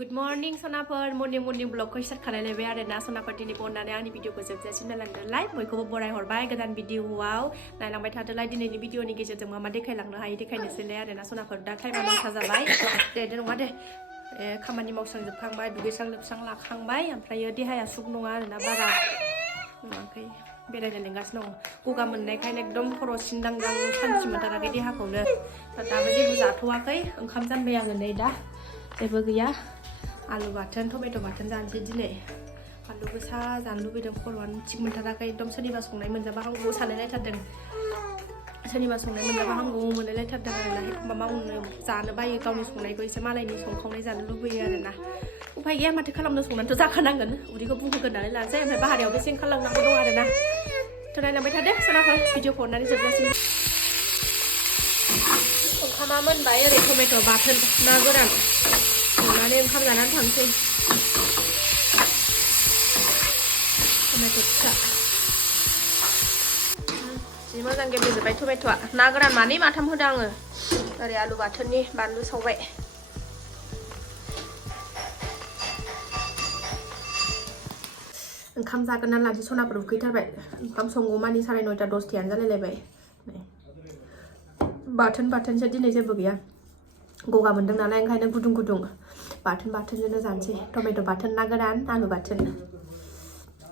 Good morning सनाफोर morning ब्लगखौ start खालामलायबाय आरो ना सनाफोर दिनै बननानै आंनि भिडिअखौ जोबजासिम नायलांदोलाय बयखौबो बराय हरबाय गोदान भिडिअआव नायलांबाय थादोलाय दिनैनि भिडिअनि गेजेरजों मा देखायलांनो हायो देखायनोसैलाय आरो ना सनाफोर दा टाइमा 9टा जाबाय दे नङा दे खामानि मावस्रांजोबखांबाय दुगैस्रां लोबस्रां लाखांबाय ओमफ्राय देहाया सुग नङा आरो ना बारा नुवाखै बेरायनो लिंगासिनो दं गगा मोननायखायनो एकदम खर' सिनदांदां सानथि मोनथाराखै देहाखौनो दाबो जेबो जाथ'वाखै ओंखाम जानबाय आङो नै दा जेबो गैया आलु बाथोन टमेट' बाथोन जानोसै दिनै आलु गोसा जानो लुबैदों खर'आनो थिग मोनथाराखै एकदम सोरनिबा संनाय मोनजाबा हामगौ सानलायलायथारदों सोरनिबा संनाय मोनजाबा हामगौ मोनलायलायथारदों आरो ना एखमबा मावनो जानो बायो गावनि संनायखौ एसे मालायनि संखावनाय जानो लुबैयो आरो ना उफाय गैया माथो खालामनो संनानैथ' जाखानांगोन उदैखौ बुंहोगोरनानै लानोसै ओमफ्राय बाहेरायाव एसे ओंखारलांनांगौ दं आरो ना थ' नायलांबाय थादो सोनाफोर भिडिअखौ हरनानै जोबजासिम ओंखामा मोनबाय ओरै टमेट' बाथोन ना गोरान संनानै ओंखाम जानानै थांसै टमेट' फिसा जि मोजां गेब्लेजोब्बाय टमेट'आ ना गोरान मानै माथाम होदों आङो ओरै आलु बाथोननि बानलु सावबाय ओंखाम जागोन ना लानोसै सनाफोर उखैथारबाय ओंखाम संगौमानि 9:30 10थायानो जालायलायबाय बाथोनसो दिनै जेबो गैया गगा मोनदों नालाय ओंखायनो गुदुं बाथोनजोंनो जानोसै टमेट' बाथोन ना गोरान आलु बाथोन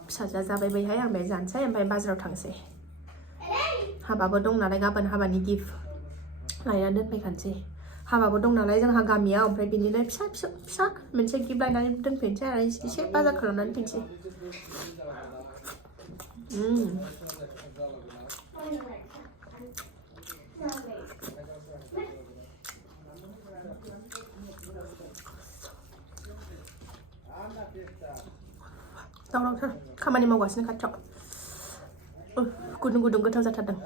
फिसाजोआ जाबाय बैहाय आं बेहाय जानोसै ओमफ्राय बाजाराव थांसै हाबाबो दं नालाय गाबोन हाबानि गिफ्ट लायनानै दोनफैखानोसै हाबाबो दं नालाय जोंहा गामियाव ओमफ्राय बिनिनो फिसा मोनसे गिफ्ट लायनानै दोनफैनोसै आरो एसे बाजार खालामनानै फैनोसै दावरावथार खामानि मावगासिनो खाथियाव गुदुं गोथाव जाथारदों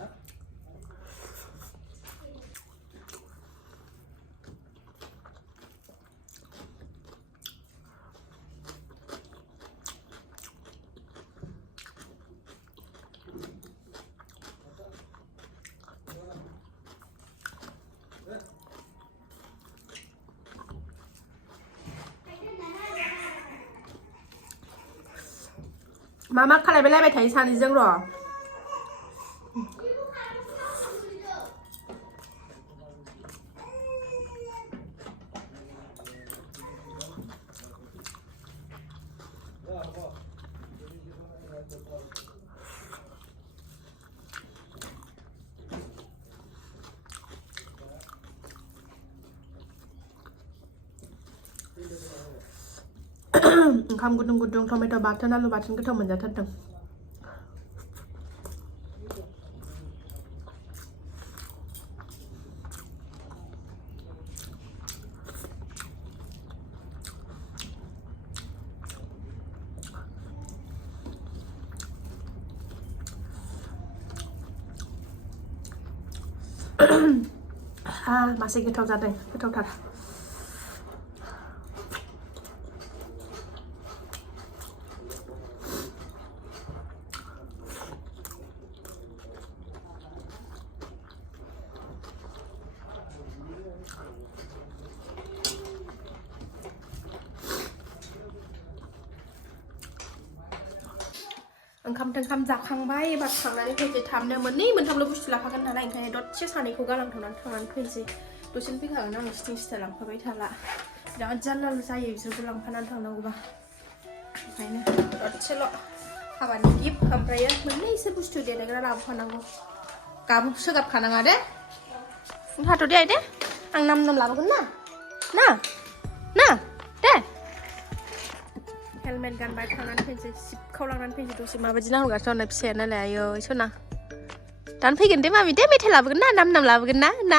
मा खालायबाय थायो सानैजों र' ओंखाम गुदुं टमेट' बाथोन आलु बाथोन गोथाव मोनजाथारदों मासे गोथाव जादों गोथावथार ओंखाम जाखांबाय एबार थांनानै फैसै थाबनो मोननै मोनथामल' बुस्थु लाफागोन नालाय ओंखायनो दसे सानैखौ गालांथ'नानै थांनानै फैसै दसेनो फैखागोन आङो सिथिं लांफाबाय थाला बिराद जारला जायो बिसोरखौ लांफानानै थांनांगौबा ओंखायनो दसेल' हाबानि गिफ्ट ओमफ्रायो मोननैसो बुस्थु देलायग्रा लाबोफानांगौ सोगाबखानाङा दे थाथ' दे आइ दे आं नाम लाबोगोन ना दे हेलमेट गानबाय थांनानै फैनोसै सिपखाव लांनानै फैनोसै दसे माबायदि नाहरगासिनो दं फिसाया नालाय आयौ सना दानो फैगोन दे मामि दे मेथाइ लाबोगोन ना नाम लाबोगोन ना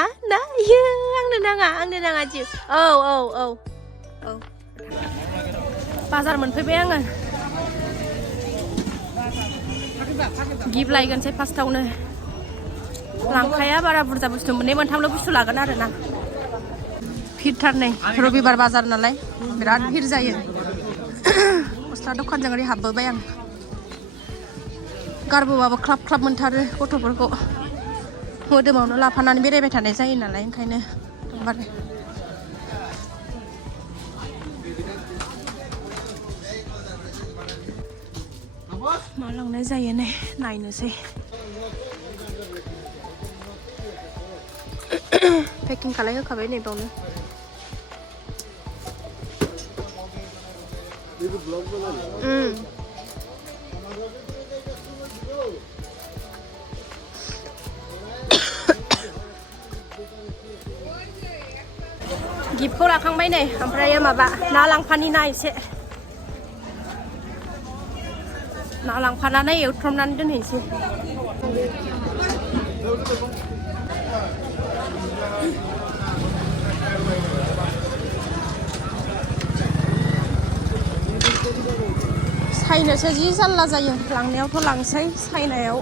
इयो आंनो नाङा जिउ औ बाजार मोनफैबाय आङो गिफ्ट लायगोनसै फार्स्टआवनो लांखाया बारा बुरजा बुस्थु मोननै मोनथामल' बुस्थु लागोन आरो ना भिरथार नै रबिबार बाजार नालाय बिराद भिर जायो गस्ला दखानजों ओरै हाबबोबाय आं गारबोबाबो ख्लाब मोनथारो गथ'फोरखौ मोदोमावनो लाफानानै बेरायबाय थानाय जायो नालाय ओंखायनो मा लांनाय जायो ने नायनोसै पेकिं खालामहोखाबाय नै बावनो गिफ्टखौ लाखांबाय नै ओमफ्राय माबा ना लांफानि ना एसे ना लांफानानै एवथ्रमनानै दोनहैनोसै सायनोसो जि जारला जायो लांनायावथ' लांसै सायनायाव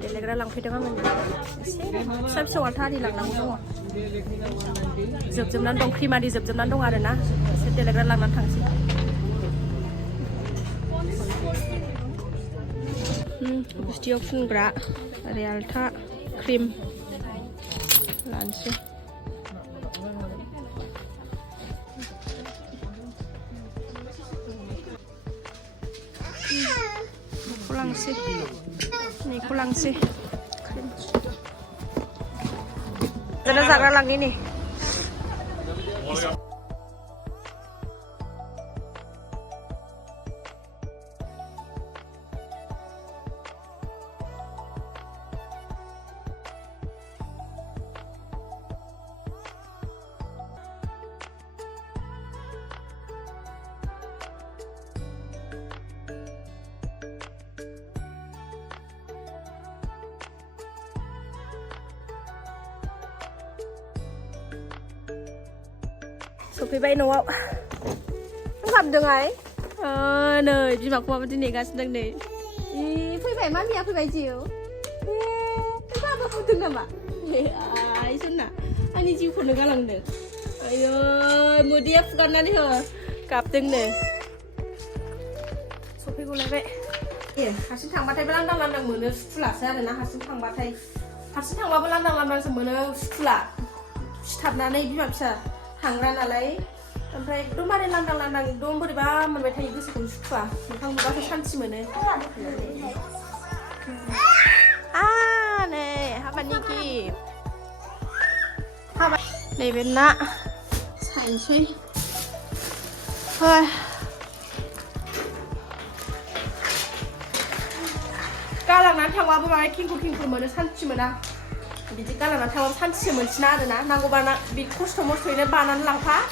देलायग्रा लांफैदों आङो एसे फिसा फिसौ आल्था आरि लांनांगौ दङ जोबजोबनानै दं क्रिमारि जोबजोबनानै दं आरोना एसे देलायग्रा लांनानै थांसै गुस्थियाव फुनग्रा ओरै आल्था क्रिम लानोसै बेखौ लांसै नैखौ लांसै जाग्रा लांनि नै सफैबाय न'आव मा खालामदोंहाय नै बिमाखौ माबायदि नेगासिनो दं नै फैबाय मामिया फैबाय जिउ बाबा फुदों नामा आइ सना आंनि जिउखौनो गालांदों आयो मोदैया फुगारनानै हो गाबदोंनो सफैगौलायबाय हारसिं थांबाथायबो लांदां लांदां मोनो सुखुलासो आरोना हारसिं थांबाथाय हारसिं थांबाबो लांदां लांदांसो मोनो सुखुला सिथाबनानै बिमा फिसा थांग्रा नालाय ओमफ्राय एकदमबारे लांदां लांदां एकदम बोरैबा मोनबाय थायो गोसोखौ सुखुवा मोखां नुबासो सान्थि मोनो नै हाबानि गिफ्ट हाबा नैबे ना सायनोसै गालांनानै थांबाबो माबा खेंखुर खेंखुर मोनो सान्थि मोना बिदि गालांनानै थांबाबो सान्थिसो मोनसिना आरोना नांगौबा बे खस्थ' मस्थ'यैनो बानानै लांफागोन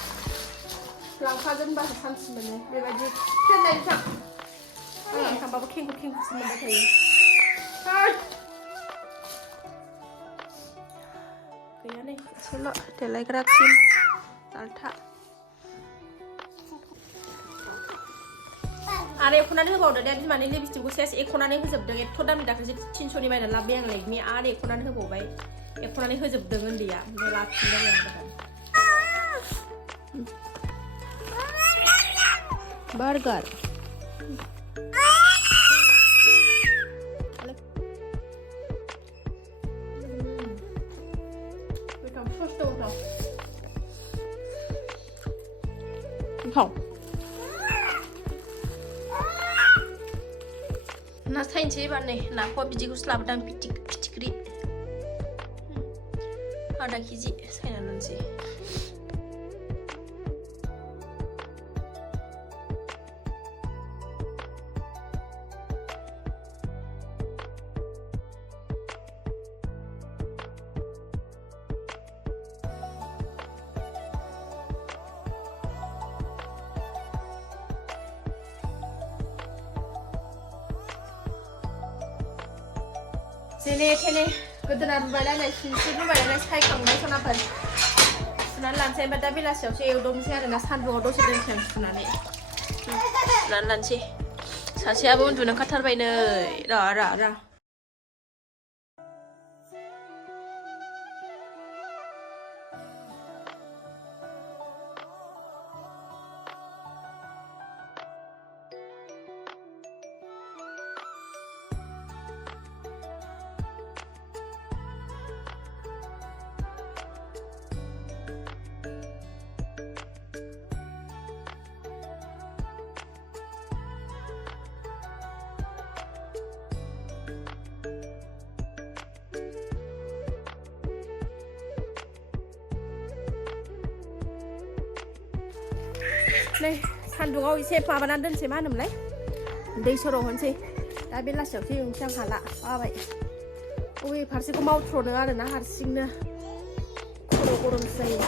होनबासो सान्थि मोनो बेबायदि फेरनाय गालांनानै थांबाबो खेंखुर खेंखुरसो मोनबाय थायो गैया नै एसेल' देलायग्रा क्रिम आल्था आरो एख'नानै होबावदो दे बिमानि लिपस्टिकखौ सेस एख'नानै होजोबदों एथ' दामि दाख्लैसो 300नि बायनानै लाबोबाय आं लेकमि आरो एख'नानै होबावबाय एख'नानै होजोबदों उन्दैया ओमफ्राय लाफिनबाय आं बार्गार ना साइनसै एबार नै नाखौ बिदिखौसो लाबोदां फिथिख्रि आधा केजि साइना लानोसै जेने थेने गोदोना रुबायलायनाय सिनस्रि रुबायलायनाय सायखांबाय सनाफोर सुनानै लानोसै ओमफ्राय दा बेलासियावसो एवदोंसै आरोना सान्दुङाव दसे दोनसै आं सुनानै लानोसै सासेयाबो उन्दुनो ओंखारथारबाय नै र' नै सान्दुङाव एसे माबानानै दोनसै मा होनोमोनलाय दै सर' होनसै दा बेलासियावसो एवनोसै आं हाला बाबाय बबे फारसेखौ मावथ्र'नो आरोना हारसिंनो खर' गरमसो जायो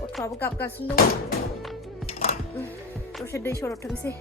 गथ'आबो गाबगासिनो दं दसे दै सर'थोंसै